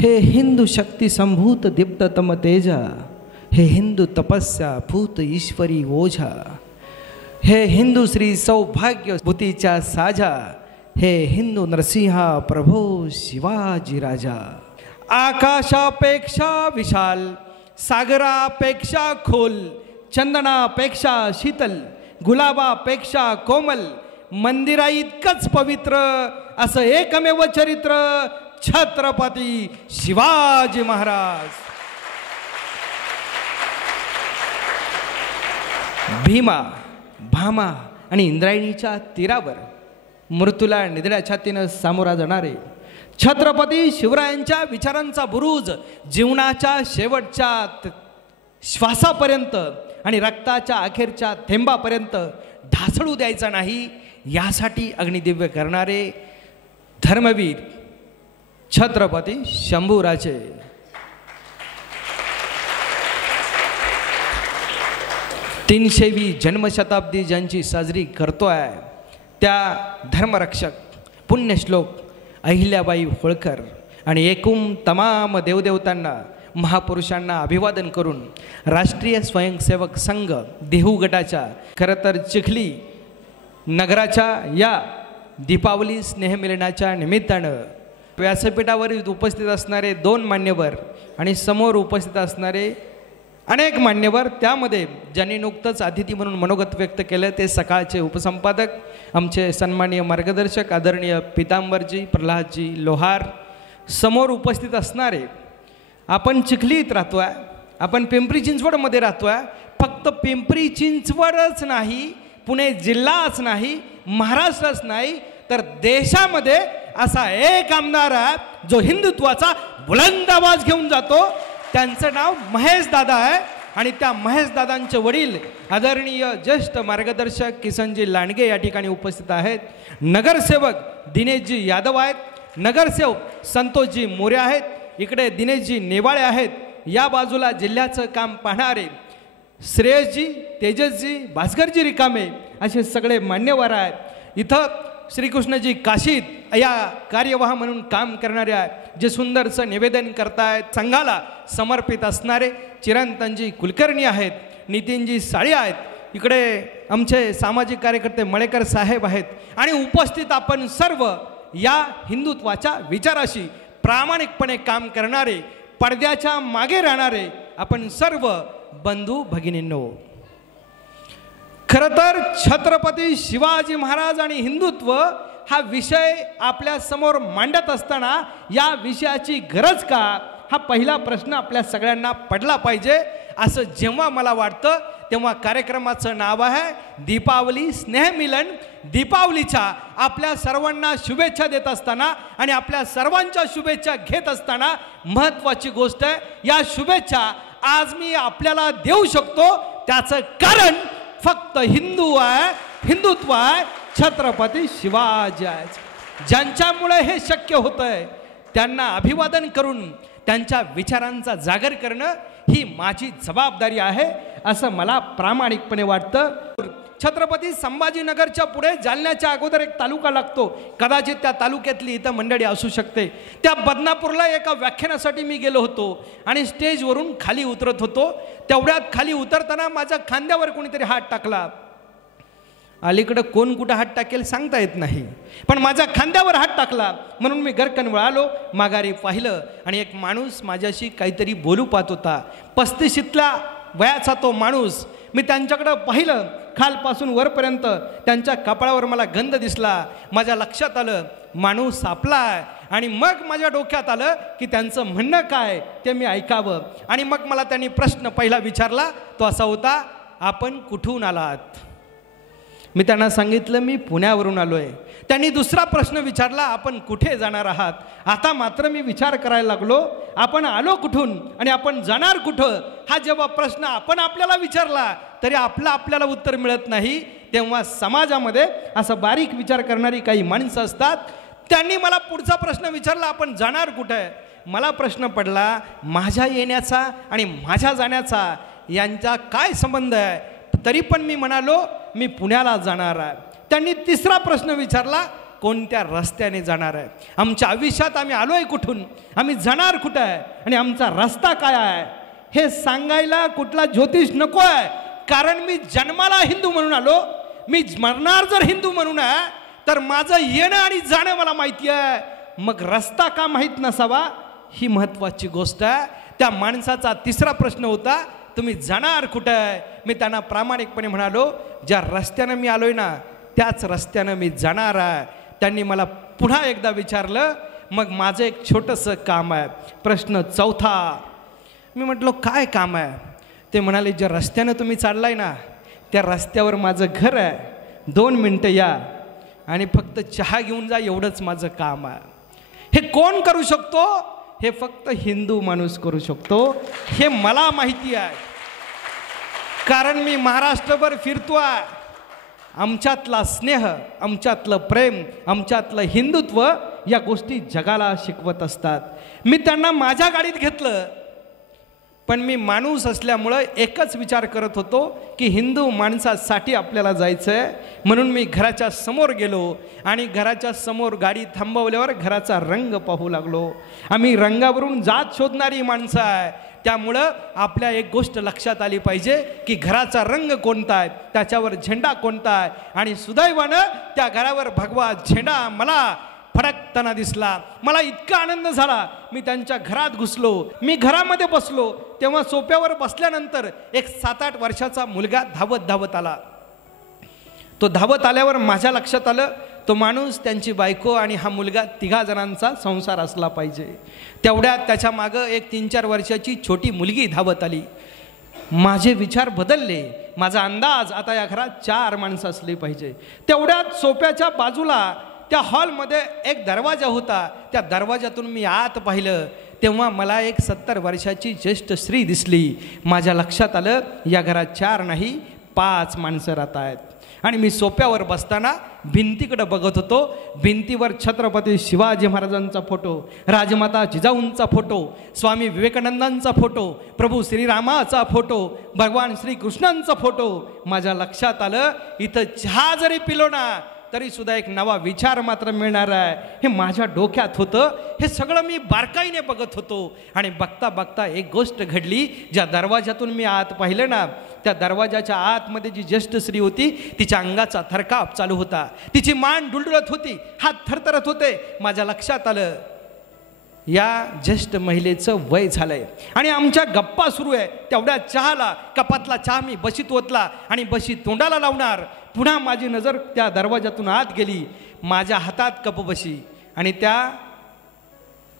हे हिंदू शक्ती संभूत दीप्ततम तेजा, हे हिंदू तपस्या भूत ईश्वरी ओझा, हे हिंदू श्री सौभाग्य भूतीच्या साजा, हे हिंदू नरसिंहा प्रभो शिवाजी राजा. आकाशापेक्षा विशाल, सागरापेक्षा खोल, चंदनापेक्षा शीतल, गुलाबापेक्षा कोमल, मंदिरा इतकंच पवित्र असं एकमेव चरित्र छत्रपती शिवाजी महाराज. भीमा, भामा आणि इंद्रायणीच्या तीरावर मृत्यूला निधड्या छातीनं सामोरा जाणारे छत्रपती शिवरायांच्या विचारांचा बुरुज जीवनाच्या शेवटच्या श्वासापर्यंत आणि रक्ताच्या अखेरच्या थेंबापर्यंत ढासळू द्यायचा नाही, यासाठी अग्निदिव्य करणारे धर्मवीर छत्रपती शंभूराजे. तीनशेवी जन्मशताब्दी ज्यांची साजरी करतोय त्या धर्मरक्षक पुण्यश्लोक अहिल्याबाई होळकर आणि एकूण तमाम देवदेवतांना महापुरुषांना अभिवादन करून राष्ट्रीय स्वयंसेवक संघ देहू गटाच्या खरं तर चिखली नगराच्या या दीपावली स्नेहमिलनाच्या निमित्तानं व्यासपीठावर उपस्थित असणारे 2 मान्यवर आणि समोर उपस्थित असणारे अनेक मान्यवर, त्यामध्ये ज्यांनी नुकतंच अतिथी म्हणून मनोगत व्यक्त केलं ते सकाळचे उपसंपादक आमचे सन्माननीय मार्गदर्शक आदरणीय पितांबरजी प्रल्हादजी लोहार, समोर उपस्थित असणारे, आपण चिखलीत राहतो आहे, आपण पिंपरी चिंचवडमध्ये राहतो आहे, फक्त पिंपरी चिंचवडच नाही, पुणे जिल्हाच नाही, महाराष्ट्रच नाही तर देशामध्ये असा एक आमदार आहे जो हिंदुत्वाचा बुलंद आवाज घेऊन जातो. त्यांचं नाव महेश दादा आहे आणि त्या महेश दादांचे वडील आदरणीय ज्येष्ठ मार्गदर्शक किसनजी लांडगे या ठिकाणी उपस्थित आहेत. नगरसेवक दिनेशजी यादव आहेत, नगरसेवक संतोषजी मोरे आहेत, इकडे दिनेशजी नेवाळे आहेत, या बाजूला जिल्ह्याचं काम पाहणारे श्रेयसजी, तेजसजी, भास्करजी रिकामे असे सगळे मान्यवर आहेत. इथं श्रीकृष्णजी काशीत या कार्यवाह म्हणून काम करणारे आहेत, जे सुंदरचं निवेदन करतायत. संघाला समर्पित असणारे चिरंतनजी कुलकर्णी आहेत, नितीनजी साळी आहेत, इकडे आमचे सामाजिक कार्यकर्ते मळेकर साहेब आहेत आणि उपस्थित आपण सर्व या हिंदुत्वाच्या विचाराशी प्रामाणिकपणे काम करणारे, पडद्याच्या मागे राहणारे आपण सर्व बंधू भगिनींनो. खरं तर छत्रपती शिवाजी महाराज आणि हिंदुत्व हा विषय आपल्या समोर मांडत असताना या विषयाची गरज का, हा पहिला प्रश्न आपल्या सगळ्यांना पडला पाहिजे. असं जेव्हा मला वाटतं तेव्हा कार्यक्रमाचं नाव आहे दीपावली स्नेहमिलन. दीपावलीच्या आपल्या सर्वांना शुभेच्छा देत असताना आणि आपल्या सर्वांच्या शुभेच्छा घेत असताना महत्त्वाची गोष्ट आहे, या शुभेच्छा आज मी आपल्याला देऊ शकतो त्याचं कारण फक्त हिंदू आहे, हिंदुत्व आहे, छत्रपती शिवाजी आहे. ज्यांच्यामुळे हे शक्य होतंय त्यांना अभिवादन करून त्यांच्या विचारांचा जागर करणं ही माझी जबाबदारी आहे असं मला प्रामाणिकपणे वाटतं. छत्रपती संभाजीनगरच्या पुढे जालन्याच्या अगोदर एक तालुका लागतो, कदाचित त्या तालुक्यातली इथं मंडळी असू शकते. त्या बदनापूरला एका व्याख्यानासाठी मी गेलो होतो आणि स्टेजवरून खाली उतरत होतो. तेवढ्यात खाली उतरताना माझ्या खांद्यावर कोणीतरी हात टाकला. अलीकडं कोण कुठं हात टाकेल सांगता येत नाही, पण माझ्या खांद्यावर हात टाकला म्हणून मी गरकन वळालो, माघारी पाहिलं आणि एक माणूस माझ्याशी काहीतरी बोलू पाहत होता. 35ल्या वयाचा तो माणूस. मी त्यांच्याकडं पाहिलं, खालपासून वरपर्यंत त्यांच्या कपाळावर मला गंध दिसला. माझ्या लक्षात आलं माणूस आपला आहे आणि मग माझ्या डोक्यात आलं की त्यांचं म्हणणं काय ते मी ऐकावं. आणि मग मला त्यांनी प्रश्न पहिला विचारला, तो असा होता, आपण कुठून आलात? मी त्यांना सांगितलं मी पुण्यावरून आलो आहे. त्यांनी दुसरा प्रश्न विचारला, आपण कुठे जाणार आहात? आता मात्र मी विचार करायला लागलो, आपण आलो कुठून आणि आपण जाणार कुठं? हा जेव्हा प्रश्न आपण आपल्याला विचारला तरी आपल्याला उत्तर मिळत नाही, तेव्हा समाजामध्ये असा बारीक विचार करणारी काही माणसं असतात. त्यांनी मला पुढचा प्रश्न विचारला, आपण जाणार कुठे? मला प्रश्न पडला, माझ्या येण्याचा आणि माझ्या जाण्याचा यांचा काय संबंध आहे? तरी पण मी म्हणालो मी पुण्याला जाणार आहे. त्यांनी तिसरा प्रश्न विचारला, कोणत्या रस्त्याने जाणार आहे, आमच्या आयुष्यात आम्ही आलोय कुठून, आम्ही जाणार कुठं आहे आणि आमचा रस्ता काय आहे हे सांगायला कुठला ज्योतिष नको आहे. कारण मी जन्माला हिंदू म्हणून आलो, मी मरणार जर हिंदू म्हणून आहे तर माझं येणं आणि जाणं मला माहिती आहे. मग रस्ता का माहीत नसावा ही महत्त्वाची गोष्ट आहे. त्या माणसाचा तिसरा प्रश्न होता, तुम्ही जाणार कुठं आहे. मी त्यांना प्रामाणिकपणे म्हणालो, ज्या रस्त्यानं मी आलोय ना त्याच रस्त्यानं मी जाणार आहे. त्यांनी मला पुन्हा एकदा विचारलं, मग माझं एक छोटंसं काम आहे. प्रश्न चौथा, मी म्हटलो काय काम आहे. ते म्हणाले, ज्या रस्त्यानं तुम्ही चाललाय ना त्या रस्त्यावर माझं घर आहे, 2 मिनटं या आणि फक्त चहा घेऊन जा, एवढंच माझं काम आहे. हे कोण करू शकतो, हे फक्त हिंदू माणूस करू शकतो, हे मला माहिती आहे. कारण मी महाराष्ट्रभर फिरतोय. आमच्यातला स्नेह, आमच्यातलं प्रेम, आमच्यातलं हिंदुत्व या गोष्टी जगाला शिकवत असतात. मी त्यांना माझ्या गाडीत घेतलं, पण मी माणूस असल्यामुळं एकच विचार करत होतो की हिंदू माणसासाठी आपल्याला जायचं आहे. म्हणून मी घराच्या समोर गेलो आणि घराच्या समोर गाडी थांबवल्यावर घराचा रंग पाहू लागलो. आम्ही रंगावरून जात शोधणारी माणसं आहे. त्यामुळं आपल्या एक गोष्ट लक्षात आली पाहिजे की घराचा रंग कोणता आहे, त्याच्यावर झेंडा कोणता आहे. आणि सुदैवानं त्या घरावर भगवा झेंडा मला फडकताना दिसला. मला इतका आनंद झाला. मी त्यांच्या घरात घुसलो. मी घरामध्ये बसलो तेव्हा सोप्यावर बसल्यानंतर एक 7-8 वर्षाचा मुलगा धावत आला. तो धावत आल्यावर माझ्या लक्षात आलं, तो माणूस, त्यांची बायको आणि हा मुलगा 3 जणांचा संसार असला पाहिजे. तेवढ्यात त्याच्या मागं एक 3-4 वर्षाची छोटी मुलगी धावत आली. माझे विचार बदलले. माझा अंदाज, आता या घरात 4 माणसं असली पाहिजे. तेवढ्यात सोप्याच्या बाजूला त्या हॉलमध्ये एक दरवाजा होता. त्या दरवाजातून मी आत पाहिलं तेव्हा मला एक 70 वर्षाची ज्येष्ठ स्त्री दिसली. माझ्या लक्षात आलं, या घरात 4 नाही 5 माणसं राहत आहेत. आणि मी सोप्यावर बसताना भिंतीकडे बघत होतो. भिंतीवर छत्रपती शिवाजी महाराजांचा फोटो, राजमाता जिजाऊंचा फोटो, स्वामी विवेकानंदांचा फोटो, प्रभू श्रीरामाचा फोटो, भगवान श्रीकृष्णांचा फोटो. माझ्या लक्षात आलं, इथं चहा जरी पिलो ना तरी सुद्धा एक नवा विचार मात्र मिळणार आहे. हे माझ्या डोक्यात होतं. हे सगळं मी बारकाईने बघत होतो. आणि बघता बघता एक गोष्ट घडली. ज्या दरवाजातून मी आत पाहिलं ना, त्या दरवाजाच्या आतमध्ये जी ज्येष्ठ स्त्री होती तिच्या अंगाचा थरकाप चालू होता. तिची मान डुलडुलत होती, हात थरथरत होते. माझ्या लक्षात आलं, या ज्येष्ठ महिलेचं वय झालंय आणि आमच्या गप्पा सुरू आहे. तेवढ्या चहाला, कपातला चहा मी बशीत ओतला आणि बशी तोंडाला लावणार. पुन्हा माझी नजर त्या दरवाजातून आत गेली. माझ्या हातात कपबशी आणि त्या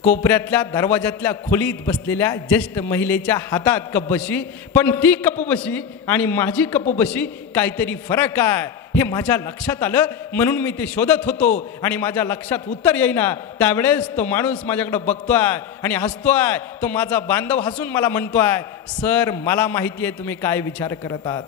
कोपऱ्यातल्या दरवाजातल्या खोलीत बसलेल्या ज्येष्ठ महिलेच्या हातात कपबशी. पण ती कपबशी आणि माझी कपबशी काहीतरी फरक आहे हे माझ्या लक्षात आलं. म्हणून मी ते शोधत होतो आणि माझ्या लक्षात उत्तर येईना. त्यावेळेस तो माणूस माझ्याकडे बघतोय आणि हसतोय. तो माझा बांधव हसून मला म्हणतोय, सर मला माहिती आहे तुम्ही काय विचार करत आहात.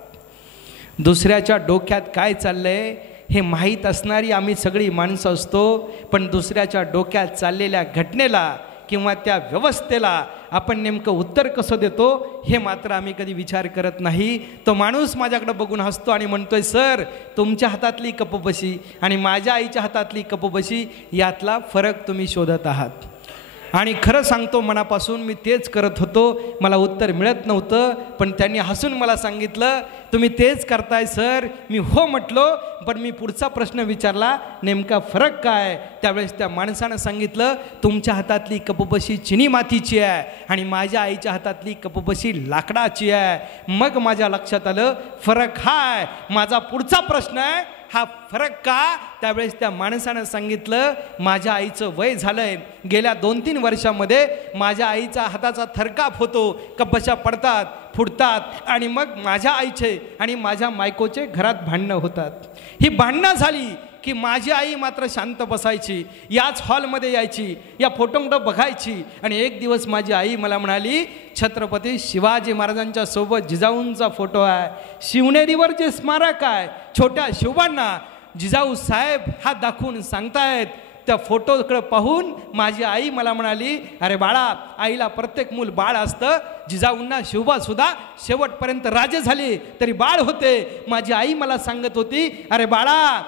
दुसऱ्याच्या डोक्यात काय चाललंय हे माहीत असणारी आम्ही सगळी माणसं असतो. पण दुसऱ्याच्या डोक्यात चाललेल्या घटनेला किंवा त्या व्यवस्थेला आपण नेमकं उत्तर कसं देतो हे मात्र आम्ही कधी विचार करत नाही. तो माणूस माझ्याकडे बघून हसतो आणि म्हणतोय, सर तुमच्या हातातली कपबशी आणि माझ्या आईच्या हातातली कपबशी यातला फरक तुम्ही शोधत आहात. आणि खरं सांगतो मनापासून मी तेच करत होतो. मला उत्तर मिळत नव्हतं. पण त्यांनी हसून मला सांगितलं, तुम्ही तेच करताय सर. मी हो म्हटलो. पण मी पुढचा प्रश्न विचारला, नेमका फरक काय. त्यावेळेस त्या माणसानं सांगितलं, तुमच्या हातातली कपबशी चिनी मातीची आहे आणि माझ्या आईच्या हातातली कपबशी लाकडाची आहे. मग माझ्या लक्षात आलं, फरक हा आहे. माझा पुढचा प्रश्न आहे, हा फरक का. त्यावेळेस त्या माणसानं सांगितलं, माझ्या आईचं वय झालंय. गेल्या 2-3 वर्षामध्ये माझ्या आईचा हाताचा थरकाप होतो. कपबशा पडतात, फुटतात आणि मग माझ्या आईचे आणि माझ्या बायकोचे घरात भांडणं होतात. ही भांडणं झाली की माझी आई मात्र शांत बसायची. याच हॉलमध्ये यायची, या फोटोकडं बघायची. आणि एक दिवस माझी आई मला म्हणाली, छत्रपती शिवाजी महाराजांच्या सोबत जिजाऊंचा फोटो आहे. शिवनेरीवर जे स्मारक आहे, छोट्या शिवबांना जिजाऊ साहेब हात दाखवून सांगतायत. त्या फोटोकडे पाहून माझी आई मला म्हणाली, अरे बाळा, आईला प्रत्येक मूल बाळ असतं. जिजाऊंना शिवबासुद्धा शेवटपर्यंत राजे झाले तरी बाळ होते. माझी आई मला सांगत होती, अरे बाळा,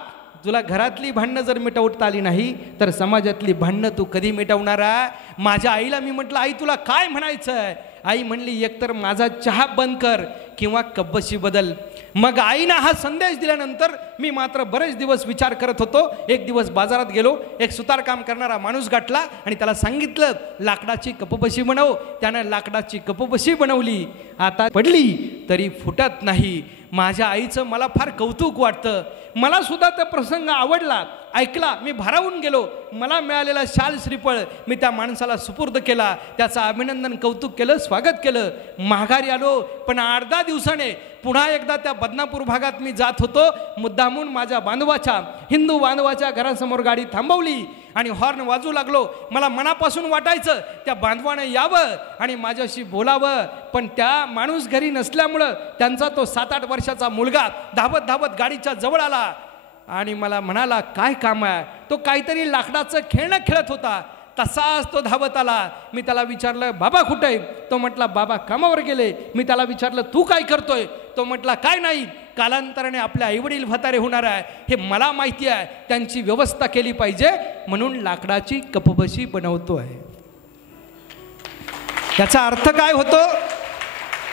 तुला घरातली भांडणं जर मिटवता आली नाही तर समाजातली भांडणं तू कधी मिटवणार आहे? माझ्या आईला मी म्हटलं, आई तुला काय म्हणायचं आहे? आई म्हणली, एकतर माझा चहा बंद कर किंवा कब्बशी बदल. मग आईनं हा संदेश दिल्यानंतर मी मात्र बरेच दिवस विचार करत होतो. एक दिवस बाजारात गेलो, एक सुतारकाम करणारा माणूस गाठला आणि त्याला सांगितलं लाकडाची कपबशी बनव. त्यानं लाकडाची कपबशी बनवली. आता पडली तरी फुटत नाही. माझ्या आईचं मला फार कौतुक वाटतं. मला सुद्धा तो प्रसंग आवडला, ऐकला, मी भारावून गेलो. मला मिळालेला शाल श्रीफळ मी त्या माणसाला सुपूर्द केला, त्याचं अभिनंदन कौतुक केलं, स्वागत केलं. माघारी आलो. पण 8-10 दिवसाने पुन्हा एकदा त्या बदनापूर भागात मी जात होतो. मुद्दामून माझ्या बांधवाच्या, हिंदू बांधवाच्या घरासमोर गाडी थांबवली आणि हॉर्न वाजू लागलो. मला मनापासून वाटायचं त्या बांधवानं यावं आणि माझ्याशी बोलावं, पण त्या माणूस घरी नसल्यामुळं त्यांचा तो 7-8 वर्षाचा मुलगा धावत धावत गाडीच्या जवळ आला आणि मला म्हणाला, काय काम आहे? तो काहीतरी लाकडाचं खेळणं खेळत होता. तसाच तो धावत आला. मी त्याला विचारलं, बाबा कुठे आहे? तो म्हटला, बाबा कामावर गेले. मी त्याला विचारलं, तू काय करतोय? तो म्हटला, काय नाही, कालांतराने आपल्या आईवडील म्हातारे होणार आहे हे मला माहिती आहे, त्यांची व्यवस्था केली पाहिजे म्हणून लाकडाची कपबशी बनवतो आहे. याचा अर्थ काय होतो?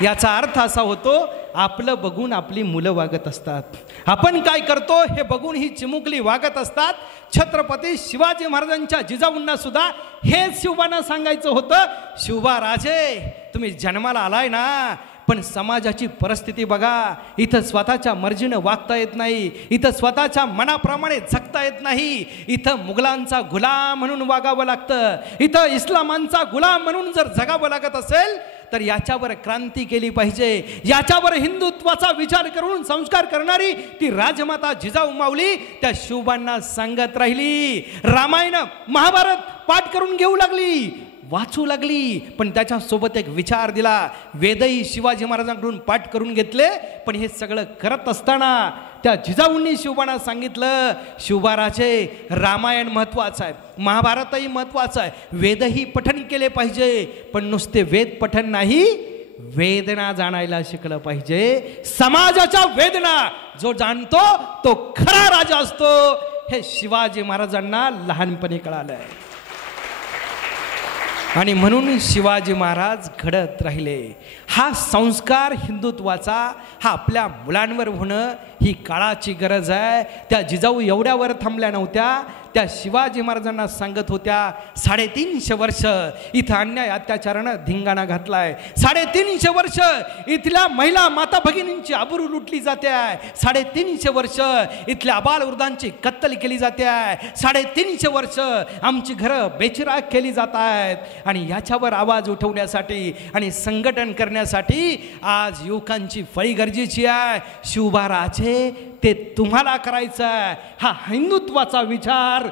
याचा अर्थ असा होतो, आपलं बघून आपली मुलं वागत असतात. आपण काय करतो हे बघून ही चिमुकली वागत असतात. छत्रपती शिवाजी महाराजांच्या जिजाऊंना सुद्धा हेच शिवबांना सांगायचं होतं, शिवबा राजे तुम्ही जन्माला आलाय ना, पण समाजाची परिस्थिती बघा. इथं स्वतःच्या मर्जीनं वागता येत नाही, इथं स्वतःच्या मनाप्रमाणे जगता येत नाही. इथं मुघलांचा गुलाम म्हणून वागावं लागतं, इथं इस्लामांचा गुलाम म्हणून जर जगावं लागत असेल तर याच्यावर क्रांती केली पाहिजे. याच्यावर हिंदुत्वाचा विचार करून संस्कार करणारी ती राजमाता जिजाऊ माऊली त्या शिवबांना सांगत राहिली. रामायण महाभारत पाठ करून घेऊ लागली, वाचू लागली, पण त्याच्यासोबत एक विचार दिला. वेदही शिवाजी महाराजांकडून पाठ करून घेतले, पण हे सगळं करत असताना त्या जिजाऊंनी शिवबांना सांगितलं, शिवबाराचे रामायण महत्त्वाचं आहे, महाभारतही महत्त्वाचं आहे, वेदही पठण केले पाहिजे, पण नुसते वेद पठण नाही, वेदना जाणायला शिकलं पाहिजे. समाजाच्या वेदना जो जाणतो तो खरा राजा असतो. हे शिवाजी महाराजांना लहानपणी कळालंय आणि म्हणून शिवाजी महाराज घडत राहिले. हा संस्कार हिंदुत्वाचा हा आपल्या मुलांवर होणं ही काळाची गरज आहे. त्या जिजाऊ एवढ्यावर थांबल्या नव्हत्या, त्या शिवाजी महाराजांना सांगत होत्या, 350 वर्ष इथं अन्याय अत्याचारानं धिंगाणा घातलाय. 350 वर्ष इथल्या महिला माता भगिनींची आबरू लुटली जाते आहे. 350 वर्ष इथल्या अबालवृद्धांची कत्तल केली जाते आहे. 350 वर्ष आमची घरं बेचिराग केली जात आहेत. आणि याच्यावर आवाज उठवण्यासाठी आणि संघटन करण्यासाठी आज युवकांची फळी गरजेची आहे. शिवबाराचे ते तुम्हाला करायचं आहे. हा हिंदुत्वाचा विचार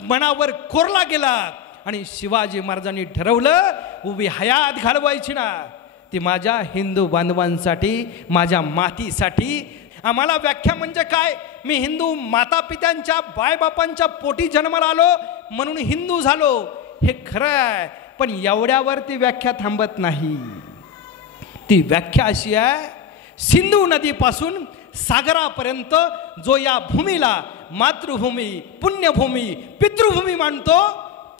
मनावर कोरला गेला आणि शिवाजी महाराजांनी ठरवलं, उभी हयात घालवायची ना ती माझ्या हिंदू बांधवांसाठी, माझ्या मातीसाठी. आम्हाला व्याख्या म्हणजे काय? मी हिंदू माता पित्यांच्या बायबापांच्या पोटी जन्माला आलो म्हणून हिंदू झालो, हे खरं आहे. पण एवढ्यावर ती व्याख्या थांबत नाही. ती व्याख्या अशी आहे, सिंधू नदीपासून सागरापर्यंत जो या भूमीला मातृभूमी, पुण्यभूमी, पितृभूमी मानतो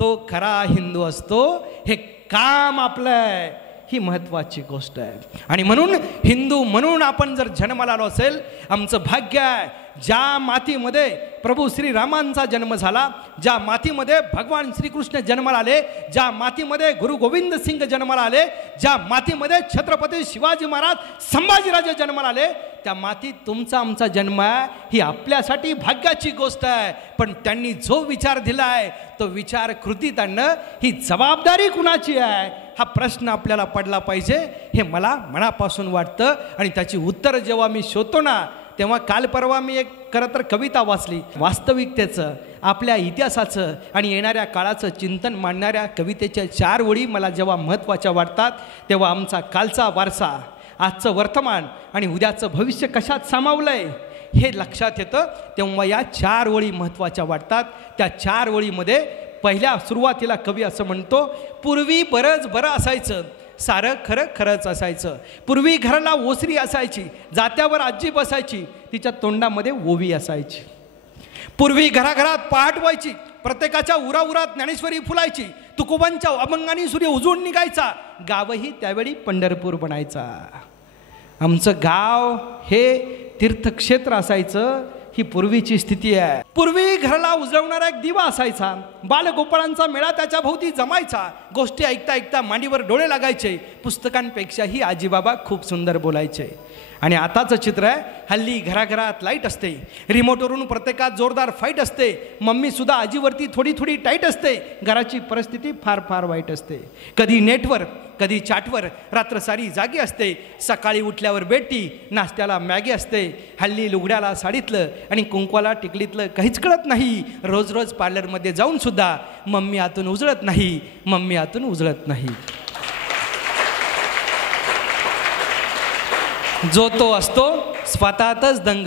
तो खरा हिंदू असतो. हे काम आपलं आहे, ही महत्त्वाची गोष्ट आहे. आणि म्हणून हिंदू म्हणून आपण जर जन्माला आलो असेल, आमचं भाग्य आहे. ज्या मातीमध्ये प्रभू श्रीरामांचा जन्म झाला, ज्या मातीमध्ये भगवान श्रीकृष्ण जन्माला आले, ज्या मातीमध्ये गुरु गोविंद सिंग जन्माला आले, ज्या मातीमध्ये छत्रपती शिवाजी महाराज संभाजीराजे जन्माला आले, त्या मातीत तुमचा आमचा जन्म आहे. ही आपल्यासाठी भाग्याची गोष्ट आहे. पण त्यांनी जो विचार दिला आहे तो विचार कृतीत आणणं ही जबाबदारी कुणाची आहे, हा प्रश्न आपल्याला पडला पाहिजे. हे मला मनापासून वाटतं. आणि त्याची उत्तर जेव्हा मी शोधतो ना, तेव्हा काल परवा मी एक खरं तर कविता वाचली. वास्तविकतेचं, आपल्या इतिहासाचं आणि येणाऱ्या काळाचं चिंतन मांडणाऱ्या कवितेच्या 4 ओळी मला जेव्हा महत्त्वाच्या वाटतात, तेव्हा आमचा कालचा वारसा, आजचं वर्तमान आणि उद्याचं भविष्य कशात सामावलं आहे हे लक्षात येतं. तेव्हा या 4 ओळी महत्त्वाच्या वाटतात. त्या 4 ओळीमध्ये पहिल्या सुरुवातीला कवी असं म्हणतो, पूर्वी बरंच बरं असायचं, सारं खरं खरंच असायचं. पूर्वी घराला ओसरी असायची, जात्यावर आजी बसायची, तिच्या तोंडामध्ये ओवी असायची. पूर्वी घराघरात पहाट व्हायची, प्रत्येकाच्या उराउरात ज्ञानेश्वरी फुलायची, तुकोबांच्या अभंगाने सूर्य उजळून निघायचा, गावही त्यावेळी पंढरपूर बनायचा. आमचं गाव हे तीर्थक्षेत्र असायचं. ही पूर्वीची स्थिती आहे. पूर्वी घराला उजळवणारा एक दिवा असायचा, बालगोपाळांचा मेळा त्याच्या भोवती जमायचा, गोष्टी ऐकता ऐकता मांडीवर डोळे लागायचे, पुस्तकांपेक्षाही आजीबाबा खूप सुंदर बोलायचे. आणि आताचं चित्र आहे, हल्ली घराघरात लाईट असते, रिमोटवरून प्रत्येकात जोरदार फाईट असते, मम्मीसुद्धा आजीवरती थोडी थोडी टाईट असते, घराची परिस्थिती फार फार वाईट असते. कधी नेटवर, कधी चाटवर रात्र सारी जागी असते, सकाळी उठल्यावर बेटी, नाश्त्याला मॅगी असते. हल्ली लुगड्याला साडीतलं आणि कुंकवाला टिकलीतलं काहीच कळत नाही. रोज रोज पार्लरमध्ये जाऊन सुद्धा मम्मी आतून उजळत नाही, मम्मी आतून उजळत नाही. जो तो असतो स्वतःतच दंग,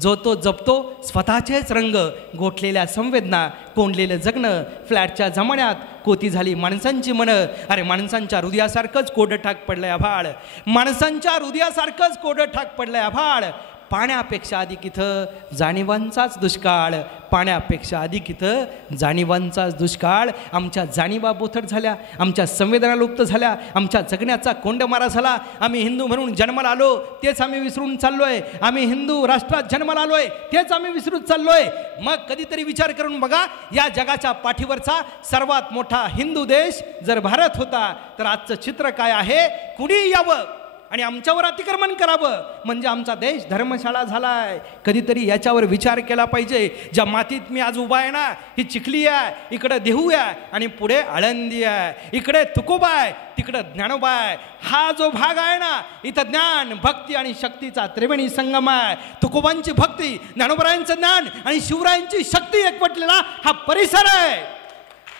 जो तो जपतो स्वतःचेच रंग, गोठलेल्या संवेदना, कोंडलेलं जगणं, फ्लॅटच्या जमान्यात कोती झाली माणसांची मनं. अरे माणसांच्या हृदयासारखंच कोरडं ठाक पडलंय आभाळ, माणसांच्या हृदयासारखंच कोरडं ठाक पडलंय आभाळ. पाण्यापेक्षा अधिक इथं जाणीवांचाच दुष्काळ, पाण्यापेक्षा अधिक इथं जाणीवांचाच दुष्काळ. आमच्या जाणीवा बोथट झाल्या, आमच्या संवेदना लुप्त झाल्या, आमच्या जगण्याचा कोंडमारा झाला. आम्ही हिंदू म्हणून जन्माला आलो तेच आम्ही विसरून चाललोय, आम्ही हिंदू राष्ट्रात जन्माला आलोय तेच आम्ही विसरून चाललोय. मग कधीतरी विचार करून बघा, या जगाच्या पाठीवरचा सर्वात मोठा हिंदू देश जर भारत होता तर आजचं चित्र काय आहे? कुणी यावं आणि आमच्यावर अतिक्रमण करावं म्हणजे आमचा देश धर्मशाळा झालाय. कधीतरी याच्यावर विचार केला पाहिजे. ज्या मातीत मी आज उभा आहे ना, ही चिखली आहे, इकडं देहू आहे आणि पुढे आळंदी आहे, इकडे तुकोबा आहे, तिकडं ज्ञानोबा आहे. हा जो भाग आहे ना, इथं ज्ञान, भक्ती आणि शक्तीचा त्रिवेणी संगम आहे. तुकोबांची भक्ती, ज्ञानोबरायांचं ज्ञान आणि शिवरायांची शक्ती एकवटलेला हा परिसर आहे.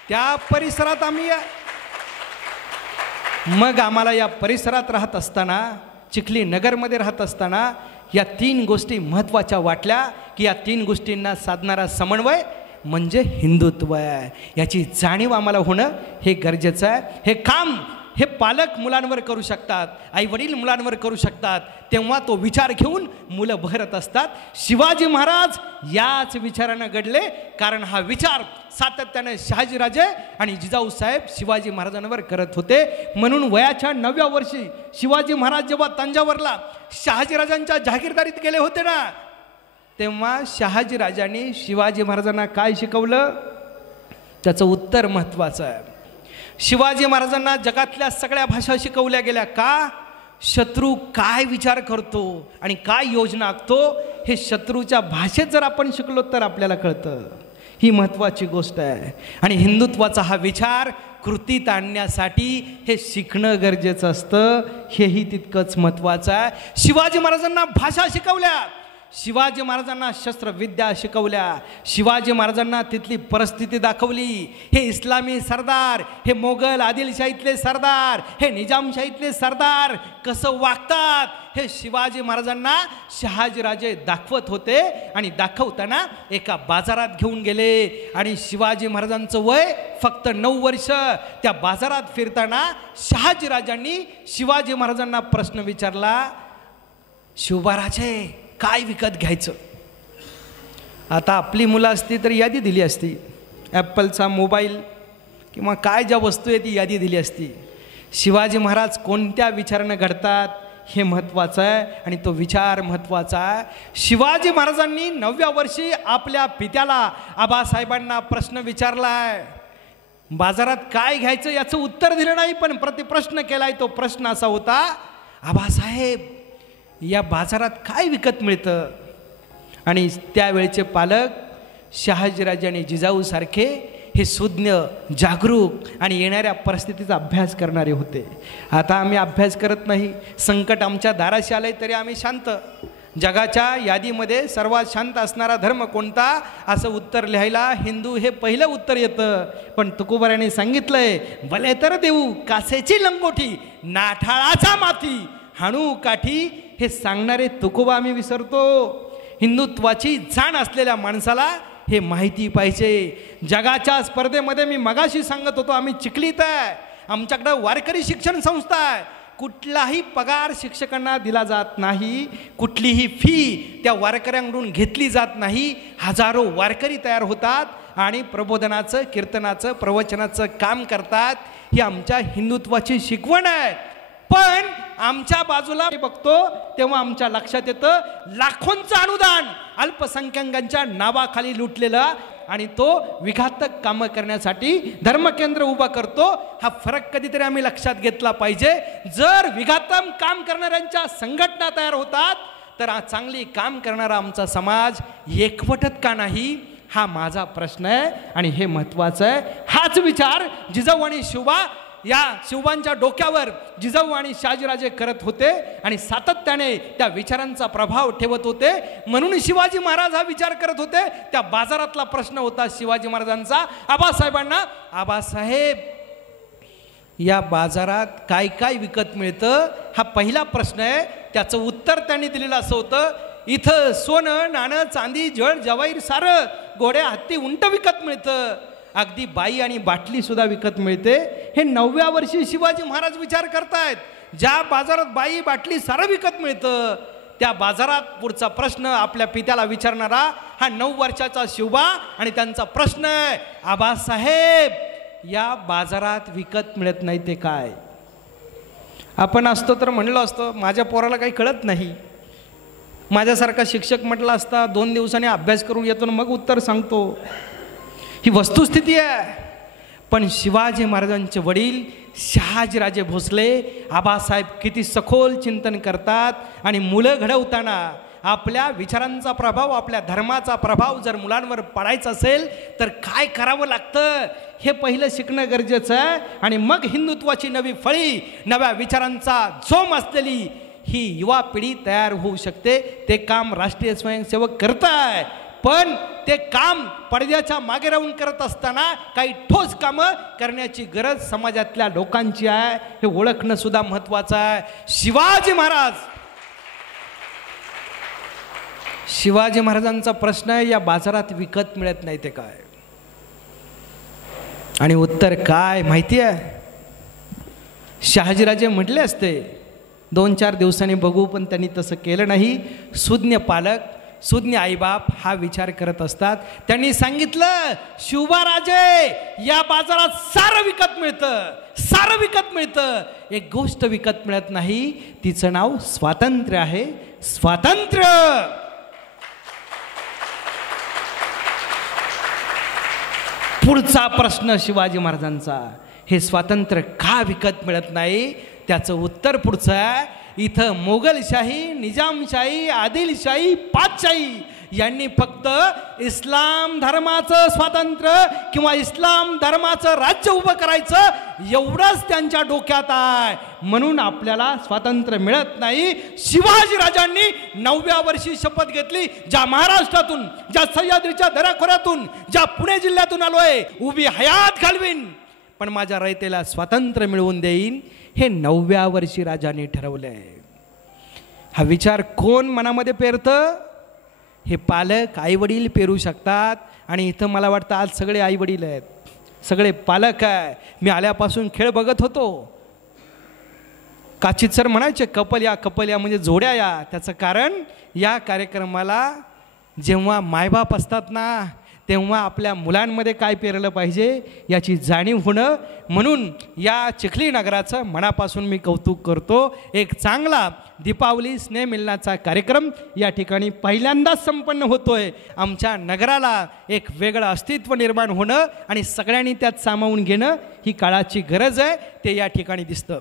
त्या परिसरात आम्ही, मग आम्हाला या परिसरात राहत असताना, चिखली नगरमध्ये राहत असताना या 3 गोष्टी महत्त्वाच्या वाटल्या की या 3 गोष्टींना साधणारा समन्वय म्हणजे हिंदुत्व आहे. याची जाणीव आम्हाला होणं हे गरजेचं आहे. हे काम हे पालक मुलांवर करू शकतात, आईवडील मुलांवर करू शकतात, तेव्हा तो विचार घेऊन मुलं बहरत असतात. शिवाजी महाराज याच विचारानं घडले, कारण हा विचार सातत्याने शहाजीराजे आणि जिजाऊसाहेब शिवाजी महाराजांवर करत होते. म्हणून वयाच्या 9व्या वर्षी शिवाजी महाराज जेव्हा तंजावरला शहाजीराजांच्या जहागीरदारीत गेले होते ना, तेव्हा शहाजीराजांनी शिवाजी महाराजांना काय शिकवलं? त्याचं उत्तर महत्त्वाचं आहे. शिवाजी महाराजांना जगातल्या सगळ्या भाषा शिकवल्या गेल्या. का? शत्रू काय विचार करतो आणि काय योजना आखतो हे शत्रूच्या भाषेत जर आपण शिकलो तर आपल्याला कळतं. ही महत्त्वाची गोष्ट आहे. आणि हिंदुत्वाचा हा विचार कृतीत आणण्यासाठी हे शिकणं गरजेचं असतं, हेही तितकंच महत्त्वाचं आहे. शिवाजी महाराजांना भाषा शिकवल्या, शिवाजी महाराजांना शस्त्रविद्या शिकवल्या, शिवाजी महाराजांना तिथली परिस्थिती दाखवली. हे इस्लामी सरदार, हे मोगल आदिलशाहीतले सरदार, हे निजामशाहीतले सरदार कसं वागतात हे शिवाजी महाराजांना शहाजीराजे दाखवत होते. आणि दाखवताना एका बाजारात घेऊन गेले आणि शिवाजी महाराजांचं वय फक्त 9 वर्ष. त्या बाजारात फिरताना शहाजीराजांनी शिवाजी महाराजांना प्रश्न विचारला, शिवबाराजे काय विकत घ्यायचं? आता आपली मुलं असती तर यादी दिली असती, ॲपलचा मोबाईल किंवा काय ज्या वस्तू आहे ती यादी दिली असती. शिवाजी महाराज कोणत्या विचारानं घडतात हे महत्त्वाचं आहे आणि तो विचार महत्त्वाचा आहे. शिवाजी महाराजांनी 9व्या वर्षी आपल्या पित्याला आबासाहेबांना प्रश्न विचारला आहे. बाजारात काय घ्यायचं याचं उत्तर दिलं नाही, पण प्रतिप्रश्न केलाय. तो प्रश्न असा होता, आबासाहेब या बाजारात काय विकत मिळतं? आणि त्यावेळचे पालक शहाजीराजे आणि जिजाऊसारखे हे सुज्ञ, जागरूक आणि येणाऱ्या परिस्थितीचा अभ्यास करणारे होते. आता आम्ही अभ्यास करत नाही. संकट आमच्या दाराशी आले तरी आम्ही शांत. जगाच्या यादीमध्ये सर्वात शांत असणारा धर्म कोणता असं उत्तर लिहायला हिंदू हे पहिलं उत्तर येतं. पण तुकोबाराने सांगितलंय, भले तर देऊ कासेची लंगोटी, नाठाळाचा माती हाणू काठी. हे सांगणारे तुकोबा आम्ही विसरतो. हिंदुत्वाची जाण असलेल्या माणसाला हे माहिती पाहिजे. जगाच्या स्पर्धेमध्ये मी मगाशी सांगत होतो, आम्ही चिखलीत आहे, आमच्याकडं वारकरी शिक्षण संस्था आहे, कुठलाही पगार शिक्षकांना दिला जात नाही, कुठलीही फी त्या वारकऱ्यांकडून घेतली जात नाही. हजारो वारकरी तयार होतात आणि प्रबोधनाचं, कीर्तनाचं, प्रवचनाचं काम करतात. ही आमच्या हिंदुत्वाची शिकवण आहे. पण आमच्या बाजूला बघतो तेव्हा आमच्या लक्षात येतं लाखोंचं अनुदान अल्पसंख्याकांच्या नावाखाली लुटलेलं, आणि तो विघातक कामं करण्यासाठी धर्मकेंद्र उभा करतो. हा फरक कधीतरी आम्ही लक्षात घेतला पाहिजे. जर विघातक काम करणाऱ्यांच्या संघटना तयार होतात तर चांगली काम करणारा आमचा समाज एकवटत का नाही, हा माझा प्रश्न आहे आणि हे महत्त्वाचं आहे. हाच विचार जिजाऊ आणि शिवबा या शिवबांच्या डोक्यावर जिजाऊ आणि शहाजीराजे करत होते आणि सातत्याने त्या विचारांचा प्रभाव ठेवत होते. म्हणून शिवाजी महाराज हा विचार करत होते. त्या बाजारातला प्रश्न होता शिवाजी महाराजांचा आबासाहेबांना, आबासाहेब या बाजारात काय काय विकत मिळतं, हा पहिला प्रश्न आहे. त्याचं उत्तर त्यांनी दिलेलं असं होतं, इथं सोनं नाणं चांदी जळ जवाहीर सारं, घोड्या हत्ती उंट विकत मिळतं, अगदी बाई आणि बाटली सुद्धा विकत मिळते. हे 9व्या वर्षी शिवाजी महाराज विचार करतायत. ज्या बाजारात बाई बाटली सारं विकत मिळतं त्या बाजारात पुढचा प्रश्न आपल्या पित्याला विचारणारा हा 9 वर्षाचा शिवबा, आणि त्यांचा प्रश्न आहे, आबासाहेब या बाजारात विकत मिळत नाही ते काय. आपण असतो तर म्हणलो असतो माझ्या पोराला काही कळत नाही, माझ्यासारखा शिक्षक म्हटला असता 2 दिवसांनी अभ्यास करून येतो मग उत्तर सांगतो. ही वस्तुस्थिती आहे. पण शिवाजी महाराजांचे वडील शहाजीराजे भोसले आबासाहेब किती सखोल चिंतन करतात, आणि मुलं घडवताना आपल्या विचारांचा प्रभाव, आपल्या धर्माचा प्रभाव जर मुलांवर पडायचा असेल तर काय करावं लागतं हे पहिलं शिकणं गरजेचं आहे. आणि मग हिंदुत्वाची नवी फळी, नव्या विचारांचा जोम असलेली ही युवा पिढी तयार होऊ शकते. ते काम राष्ट्रीय स्वयंसेवक करत आहे. पण ते काम पडद्याच्या मागे राहून करत असताना काही ठोस कामं करण्याची गरज समाजातल्या लोकांची आहे, हे ओळखणं सुद्धा महत्त्वाचं आहे. शिवाजी महाराजांचा प्रश्न आहे, या बाजारात विकत मिळत नाही ते काय, आणि उत्तर काय माहिती आहे. शहाजीराजे म्हटले असते 2-4 दिवसांनी बघू, पण त्यांनी तसं केलं नाही. सुज्ञ पालक, सुज्ञ आईबाप हा विचार करत असतात. त्यांनी सांगितलं, शिवबाराजे या बाजारात सारं विकत मिळतं, सारं विकत मिळतं, एक गोष्ट विकत मिळत नाही, तिचं नाव स्वातंत्र्य आहे. स्वातंत्र्य. पुढचा प्रश्न शिवाजी महाराजांचा, हे स्वातंत्र्य का विकत मिळत नाही, त्याचं उत्तर पुढचं आहे. इथं मोगलशाही, निजामशाही, आदिलशाही, पातशाही यांनी फक्त इस्लाम धर्माचं स्वातंत्र्य किंवा इस्लाम धर्माचं राज्य उभं करायचं एवढंच त्यांच्या डोक्यात आहे, म्हणून आपल्याला स्वातंत्र्य मिळत नाही. शिवाजीराजांनी 9व्या वर्षी शपथ घेतली, ज्या महाराष्ट्रातून, ज्या सह्याद्रीच्या दऱ्याखोऱ्यातून, ज्या पुणे जिल्ह्यातून आलोय, उभी हयात घालवीन पण माझ्या रयतेला स्वातंत्र्य मिळवून देईन, हे 9व्या वर्षी राजाने ठरवलंय. हा विचार कोण मनामध्ये पेरतं? हे पालक, आईवडील पेरू शकतात. आणि इथं मला वाटतं आज सगळे आईवडील आहेत, सगळे पालक आहे. मी आल्यापासून खेळ बघत होतो. काचित सर म्हणायचे कपल या म्हणजे जोड्या या. त्याचं कारण या कार्यक्रमाला जेव्हा मायबाप असतात ना, तेव्हा आपल्या मुलांमध्ये काय पेरलं पाहिजे याची जाणीव होणं. म्हणून या चिखली नगराचं मनापासून मी कौतुक करतो. एक चांगला दीपावली स्नेहमिलनाचा कार्यक्रम या ठिकाणी पहिल्यांदाच संपन्न होतोय. आमच्या नगराला एक वेगळं अस्तित्व निर्माण होणं आणि सगळ्यांनी त्यात सामावून घेणं ही काळाची गरज आहे, ते या ठिकाणी दिसतं.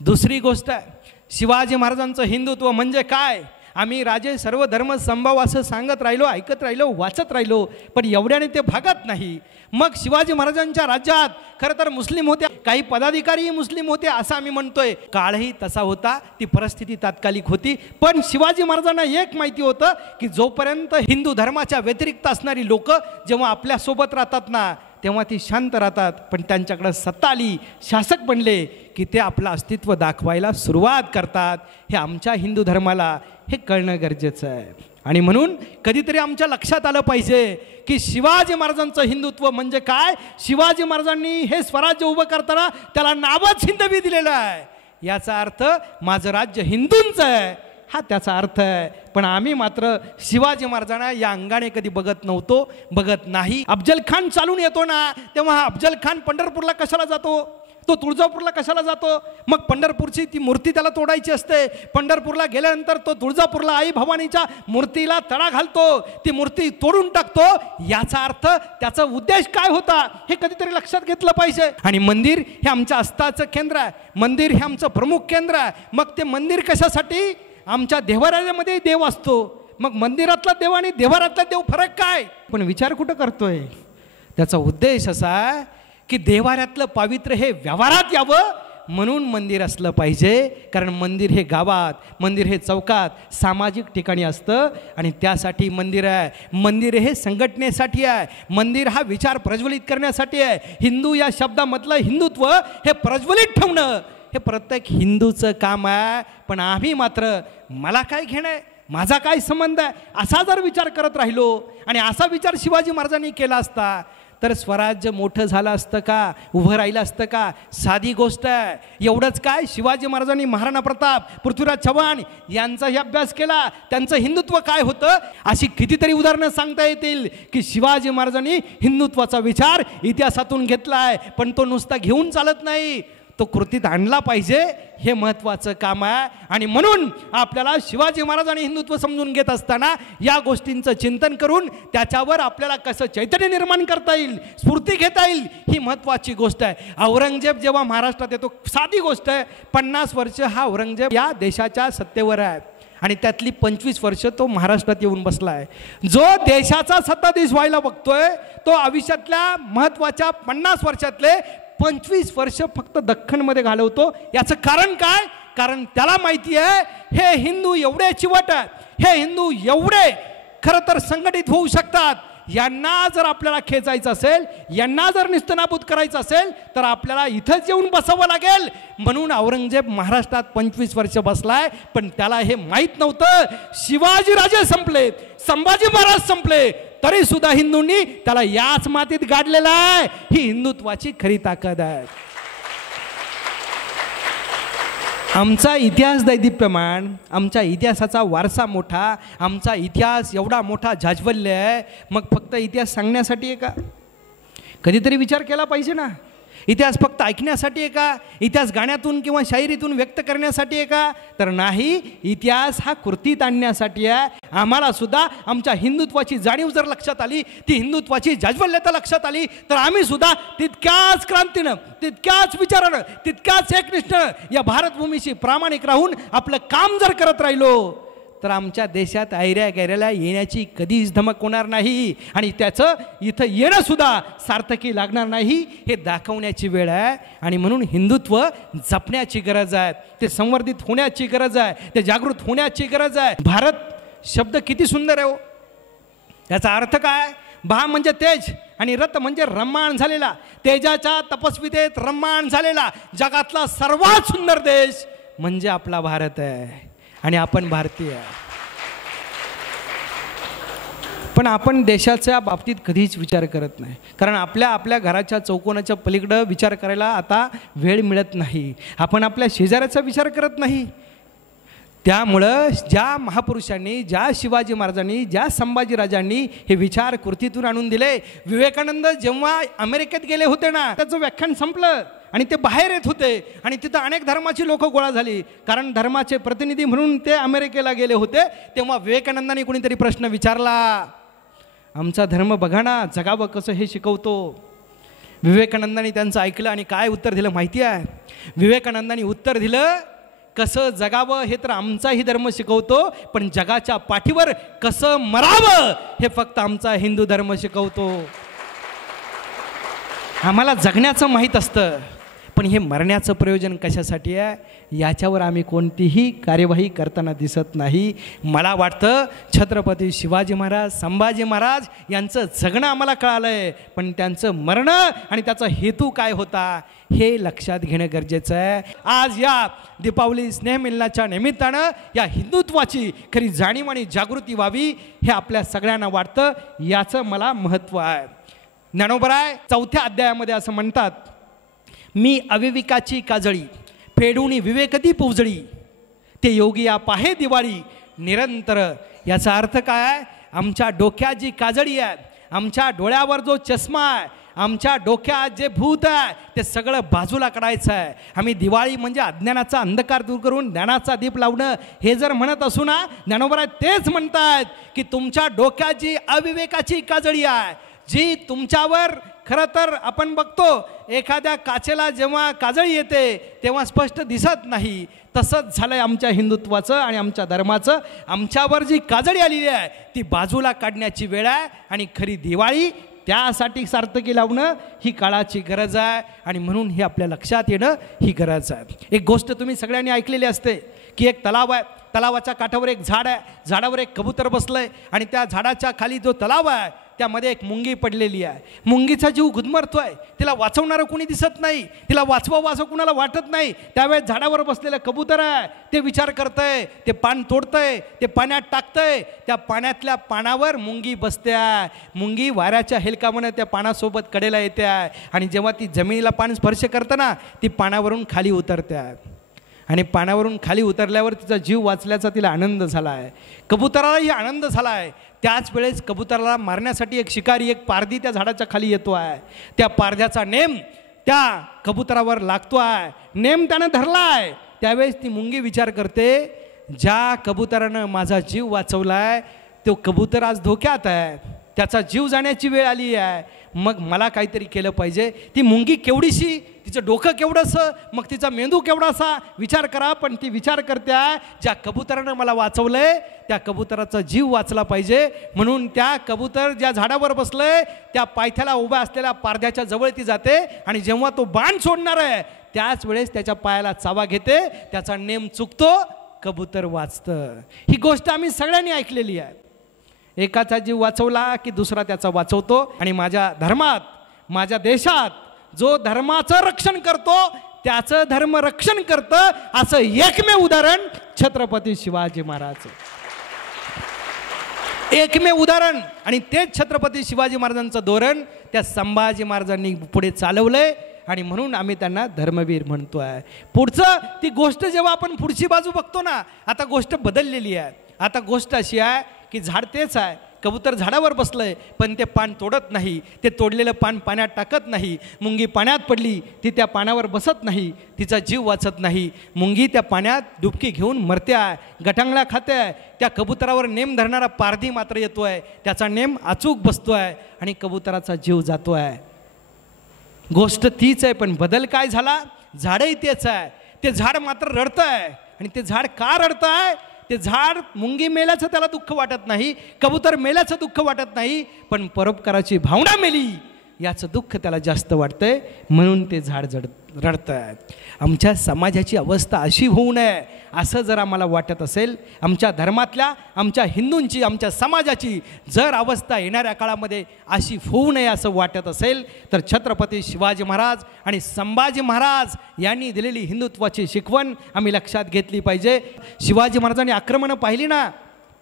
दुसरी गोष्ट आहे, शिवाजी महाराजांचं हिंदुत्व म्हणजे काय. आम्ही राजे सर्व धर्म संभाव असं सांगत राहिलो, ऐकत राहिलो, वाचत राहिलो, पण एवढ्याने ते भागत नाही. मग शिवाजी महाराजांच्या राज्यात खरं तर मुस्लिम होते, काही पदाधिकारीही मुस्लिम होते असं आम्ही म्हणतोय. काळही तसा होता, ती परिस्थिती तात्कालिक होती. पण शिवाजी महाराजांना एक माहिती होतं की जोपर्यंत हिंदू धर्माच्या व्यतिरिक्त असणारी लोक जेव्हा आपल्यासोबत राहतात ना, तेव्हा ती शांत राहतात. पण त्यांच्याकडं सत्ता आली, शासक बनले की ते आपलं अस्तित्व दाखवायला सुरुवात करतात. हे आमच्या हिंदू धर्माला हे कळणं गरजेचं आहे. आणि म्हणून कधीतरी आमच्या लक्षात आलं पाहिजे की शिवाजी महाराजांचं हिंदुत्व म्हणजे काय. शिवाजी महाराजांनी हे स्वराज्य उभं करताना त्याला नावच हिंदवी दिलेलं आहे. याचा अर्थ माझं राज्य हिंदूंचं आहे हा त्याचा अर्थ आहे. पण आम्ही मात्र शिवाजी महाराजांना या अंगाने कधी बघत नव्हतो, बघत नाही. अफजल खान चालून येतो ना तेव्हा हा अफजल खान पंढरपूरला कशाला जातो, तो तुळजापूरला कशाला जातो. मग पंढरपूरची ती मूर्ती त्याला तोडायची असते. पंढरपूरला गेल्यानंतर तो तुळजापूरला आई भवानीच्या मूर्तीला तडा घालतो, ती मूर्ती तोडून टाकतो. याचा अर्थ त्याचा उद्देश काय होता हे कधीतरी लक्षात घेतलं पाहिजे. आणि मंदिर हे आमच्या आस्थाचं केंद्र आहे, मंदिर हे आमचं प्रमुख केंद्र आहे. मग ते मंदिर कशासाठी, आमच्या देवारामध्ये देव असतो. मग मंदिरातला देव आणि देवारातला देव फरक काय, पण विचार कुठं करतोय. त्याचा उद्देश असा आहे की देवाऱ्यातलं पावित्र्य हे व्यवहारात यावं म्हणून मंदिर असलं पाहिजे. कारण मंदिर हे गावात, मंदिर हे चौकात, सामाजिक ठिकाणी असतं आणि त्यासाठी मंदिर आहे. मंदिर हे संघटनेसाठी आहे, मंदिर हा विचार प्रज्वलित करण्यासाठी आहे. हिंदू या शब्दामधलं हिंदुत्व हे प्रज्वलित ठेवणं हे प्रत्येक हिंदूचं काम आहे. पण आम्ही मात्र मला काय घेणं आहे, माझा काय संबंध आहे असा जर विचार करत राहिलो आणि असा विचार शिवाजी महाराजांनी केला असता तर स्वराज्य मोठं झालं असतं का, उभं राहिलं असतं का. साधी गोष्ट आहे. एवढंच काय, शिवाजी महाराजांनी महाराणा प्रताप, पृथ्वीराज चव्हाण यांचाही अभ्यास केला, त्यांचं हिंदुत्व काय होतं. अशी कितीतरी उदाहरणं सांगता येतील की शिवाजी महाराजांनी हिंदुत्वाचा विचार इतिहासातून घेतला आहे. पण तो नुसता घेऊन चालत नाही, तो कृतीत आणला पाहिजे, हे महत्त्वाचं काम आहे. आणि म्हणून आपल्याला शिवाजी महाराजांनी हिंदुत्व समजून घेत असताना या गोष्टींचं चिंतन करून त्याच्यावर आपल्याला कसं चैतन्य निर्माण करता येईल, स्फूर्ती घेता येईल, ही महत्त्वाची गोष्ट आहे. औरंगजेब जेव्हा महाराष्ट्रात येतो, साधी गोष्ट आहे, 50 वर्ष हा औरंगजेब या देशाच्या सत्तेवर आहे आणि त्यातली 25 वर्ष तो महाराष्ट्रात येऊन बसला आहे. जो देशाचा सत्ताधीश व्हायला बघतोय तो आयुष्यातल्या महत्त्वाच्या 50 वर्षातले 25 वर्ष फक्त दख्खनमध्ये घालवतो. याचं कारण काय, कारण त्याला माहिती आहे हे हिंदू एवढे चिवट आहेत, हे हिंदू एवढे खरं तर संघटित होऊ शकतात. यांना जर आपल्याला खेचायचं असेल, यांना जर निस्तनाबूत करायचं असेल तर आपल्याला इथंच येऊन बसावं लागेल. म्हणून औरंगजेब महाराष्ट्रात 25 वर्ष बसलाय. पण त्याला हे माहीत नव्हतं शिवाजीराजे संपले, संभाजी महाराज संपले, तरी सुद्धा हिंदूंनी त्याला याच मातीत गाडलेला आहे. ही हिंदुत्वाची खरी ताकद आहे. आमचा इतिहास दैदिप्यमान, आमच्या इतिहासाचा वारसा मोठा, आमचा इतिहास एवढा मोठा जाज्वल्य आहे. मग फक्त इतिहास सांगण्यासाठी आहे का, कधीतरी विचार केला पाहिजे ना. इतिहास फक्त ऐकण्यासाठी आहे का, इतिहास गाण्यातून किंवा शायरीतून व्यक्त करण्यासाठी आहे का, तर नाही. इतिहास हा कृतीत आणण्यासाठी आहे. आम्हाला सुद्धा आमच्या हिंदुत्वाची जाणीव जर लक्षात आली, ती हिंदुत्वाची जाज्वल्यता लक्षात आली, तर आम्ही सुद्धा तितक्याच क्रांतीनं, तितक्याच विचारानं, तितक्याच एकनिष्ठेनं या भारतभूमीशी प्रामाणिक राहून आपलं काम जर करत राहिलो तर आमच्या देशात ऐऱ्या गैऱ्याला येण्याची कधीच धमक होणार नाही आणि त्याचं इथं येणंसुद्धा सार्थकी लागणार नाही, हे दाखवण्याची वेळ आहे. आणि म्हणून हिंदुत्व जपण्याची गरज आहे, ते संवर्धित होण्याची गरज आहे, ते जागृत होण्याची गरज आहे. भारत शब्द किती सुंदर आहे हो. याचा अर्थ काय, भा म्हणजे तेज आणि रथ म्हणजे रम्माण झालेला, तेजाच्या तपस्वितेत रम्माण झालेला जगातला सर्वात सुंदर देश म्हणजे आपला भारत आहे आणि आपण भारतीय. पण आपण देशाच्या बाबतीत कधीच विचार करत नाही, कारण आपल्या घराच्या चौकोनाच्या पलीकडं विचार करायला आता वेळ मिळत नाही. आपण आपल्या शेजाऱ्याचा विचार करत नाही. त्यामुळं ज्या महापुरुषांनी, ज्या शिवाजी महाराजांनी, ज्या संभाजीराजांनी हे विचार कृतीतून आणून दिले. विवेकानंद जेव्हा अमेरिकेत गेले होते ना, त्याचं व्याख्यान संपलं आणि ते बाहेर येत होते आणि तिथं अनेक धर्माची लोक गोळा झाली, कारण धर्माचे प्रतिनिधी म्हणून ते अमेरिकेला गेले होते. तेव्हा विवेकानंदांनी कोणीतरी प्रश्न विचारला, आमचा धर्म बघा ना, जगावं कसं हे शिकवतो. विवेकानंदांनी त्यांचं ऐकलं आणि काय उत्तर दिलं माहिती आहे. विवेकानंदांनी उत्तर दिलं, कसं जगावं हे तर आमचाही धर्म शिकवतो, पण जगाच्या पाठीवर कसं मरावं हे फक्त आमचा हिंदू धर्म शिकवतो. आम्हाला जगण्याचं माहीत असतं, पण हे मरण्याचं प्रयोजन कशासाठी आहे याच्यावर आम्ही कोणतीही कार्यवाही करताना दिसत नाही. मला वाटतं छत्रपती शिवाजी महाराज, संभाजी महाराज यांचं जगणं आम्हाला कळालं आहे, पण त्यांचं मरणं आणि त्याचा हेतू काय होता हे लक्षात घेणं गरजेचं आहे. आज या दीपावली स्नेहमिलनाच्या निमित्तानं या हिंदुत्वाची खरी जाणीव आणि जागृती व्हावी हे आपल्या सगळ्यांना वाटतं, याचं मला महत्त्व आहे. ज्ञानोबराय 4थ्या अध्यायामध्ये असं म्हणतात, मी अविवेकाची काजळी फेडून विवेकदीप उजळी, ते योगी या पाहे दिवाळी निरंतर. याचा अर्थ काय आहे? आमच्या डोक्यात जी काजळी आहे, आमच्या डोळ्यावर जो चष्मा आहे, आमच्या डोक्यात जे भूत आहे ते सगळं बाजूला काढायचं आहे. आम्ही दिवाळी म्हणजे अज्ञानाचा अंधकार दूर करून ज्ञानाचा दीप लावणं हे जर म्हणत असू ना, ज्ञानोबराय तेच म्हणतात की तुमच्या डोक्यात जी अविवेकाची काजळी आहे, जी तुमच्यावर खरं तर आपण बघतो एखाद्या काचेला जेव्हा काजळी येते तेव्हा स्पष्ट दिसत नाही, तसंच झालं आहे आमच्या हिंदुत्वाचं आणि आमच्या धर्माचं. आमच्यावर जी काजळी आलेली आहे ती बाजूला काढण्याची वेळ आहे आणि खरी दिवाळी त्यासाठी सार्थकी लावणं ही काळाची गरज आहे. आणि म्हणून हे आपल्या लक्षात येणं ही गरज आहे. एक गोष्ट तुम्ही सगळ्यांनी ऐकलेली असते की एक तलाव आहे, तलावाच्या काठावर एक झाड आहे, झाडावर एक कबूतर बसलं आहे आणि त्या झाडाच्या खाली जो तलाव आहे त्यामध्ये एक मुंगी पडलेली आहे. मुंगीचा जीव गुदमरतो आहे, तिला वाचवणारं कोणी दिसत नाही, तिला वाचवावं असं कुणाला वाटत नाही. त्यावेळेस झाडावर बसलेलं कबूतर आहे, ते विचार करतंय, ते पान तोडतंय, ते पाण्यात टाकतंय, त्या पाण्यातल्या पानावर मुंगी बसते आहे. मुंगी वाऱ्याच्या हेलकामानं त्या पानासोबत कडेला येते आहे आणि जेव्हा ती जमिनीला पान स्पर्श करतं ना, ती पानावरून खाली उतरते आहे आणि पानावरून खाली उतरल्यावर तिचा जीव वाचल्याचा तिला आनंद झाला आहे. कबुतरालाही आनंद झाला आहे. त्याच वेळेस कबुतराला मारण्यासाठी एक शिकारी, एक पारधी त्या झाडाच्या खाली येतो आहे. त्या पारध्याचा नेम त्या कबुतरावर लागतो आहे, नेम त्यानं धरला आहे. त्यावेळेस ती मुंगी विचार करते, ज्या कबुतरानं माझा जीव वाचवला आहे तो कबूतर आज धोक्यात आहे, त्याचा जीव जाण्याची वेळ आली आहे, मग मला काहीतरी केलं पाहिजे. ती मुंगी केवढीशी, तिचं डोकं केवढंसं, मग तिचा मेंदू केवढासा विचार करा, पण ती विचार करते ज्या कबुतरानं मला वाचवलंय त्या कबुतराचा जीव वाचला पाहिजे. म्हणून त्या कबूतर ज्या झाडावर बसलंय त्या पायथ्याला उभ्या असलेल्या पारध्याच्या जवळ ती जाते आणि जेव्हा तो बाण सोडणार आहे त्याच वेळेस त्याच्या पायाला चावा घेते, त्याचा नेम चुकतो, कबूतर वाचतं. ही गोष्ट आम्ही सगळ्यांनी ऐकलेली आहे. एकाचा जीव वाचवला की दुसरा त्याचा वाचवतो. आणि माझ्या धर्मात, माझ्या देशात जो धर्माचं रक्षण करतो त्याचं धर्म रक्षण करतं, असं एकमेव उदाहरण छत्रपती शिवाजी महाराज, एकमेव उदाहरण. आणि तेच छत्रपती शिवाजी महाराजांचं धोरण त्या संभाजी महाराजांनी पुढे चालवलंय आणि म्हणून आम्ही त्यांना धर्मवीर म्हणतो आहे. पुढचं ती गोष्ट जेव्हा आपण पुढची बाजू बघतो ना, आता गोष्ट बदललेली आहे. आता गोष्ट अशी आहे की झाड तेच आहे, कबूतर झाडावर बसलंय पण ते पान तोडत नाही, ते तोडलेलं पान पाण्यात टाकत नाही. मुंगी पाण्यात पडली, ती त्या पानावर बसत नाही, तिचा जीव वाचत नाही. मुंगी त्या पाण्यात डुबकी घेऊन मरते आहे, गटांगळा खाते आहे. त्या कबुतरावर नेम धरणारा पारधी मात्र येतो आहे, त्याचा नेम अचूक बसतो आहे आणि कबुतराचा जीव जातो आहे. गोष्ट तीच आहे, पण बदल काय झाला? झाडही तेच आहे, ते झाड मात्र रडतं आहे. आणि ते झाड का रडतं आहे? ते झाड मुंगी मेल्याचं त्याला दुःख वाटत नाही, कबूतर मेल्याचं दुःख वाटत नाही, पण परोपकाराची भावना मेली याचं दुःख त्याला जास्त वाटतंय, म्हणून ते झाड रडतं आहे. आमच्या समाजाची अवस्था अशी होऊ नये असं जर आम्हाला वाटत असेल, आमच्या धर्मातल्या, आमच्या हिंदूंची, आमच्या समाजाची जर अवस्था येणाऱ्या काळामध्ये अशी होऊ नये असं वाटत असेल, तर छत्रपती शिवाजी महाराज आणि संभाजी महाराज यांनी दिलेली हिंदुत्वाची शिकवण आम्ही लक्षात घेतली पाहिजे. शिवाजी महाराजांनी आक्रमणं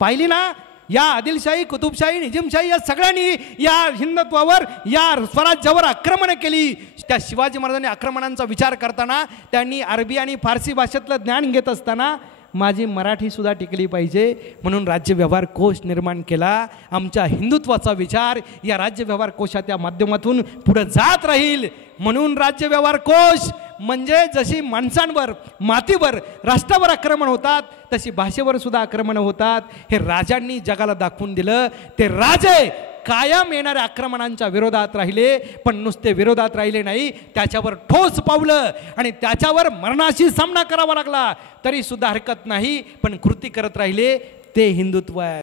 पाहिली ना, या आदिलशाही, कुतुबशाही, निजामशाही या सगळ्यांनी या हिंदुत्वावर, या स्वराज्यावर आक्रमणं केली. त्या शिवाजी महाराजांनी आक्रमणांचा विचार करताना त्यांनी अरबी आणि फारसी भाषेतलं ज्ञान घेत असताना माझी मराठीसुद्धा टिकली पाहिजे म्हणून राज्य व्यवहार कोश निर्माण केला. आमच्या हिंदुत्वाचा विचार या राज्य व्यवहार कोशाच्या माध्यमातून पुढे जात राहील. म्हणून राज्य व्यवहार कोश म्हणजे जशी माणसांवर, मातीवर, राष्ट्रावर आक्रमण होतात तशी भाषेवर सुद्धा आक्रमण होतात. हे राजांनी जगाला दाखवून दिलं. ते राजे कायम येणाऱ्या आक्रमणांच्या विरोधात राहिले, पण नुसते विरोधात राहिले नाही, त्याच्यावर ठोस पावलं आणि त्याच्यावर मरणाशी सामना करावा लागला तरी सुद्धा हरकत नाही, पण कृती करत राहिले. ते हिंदुत्व आहे.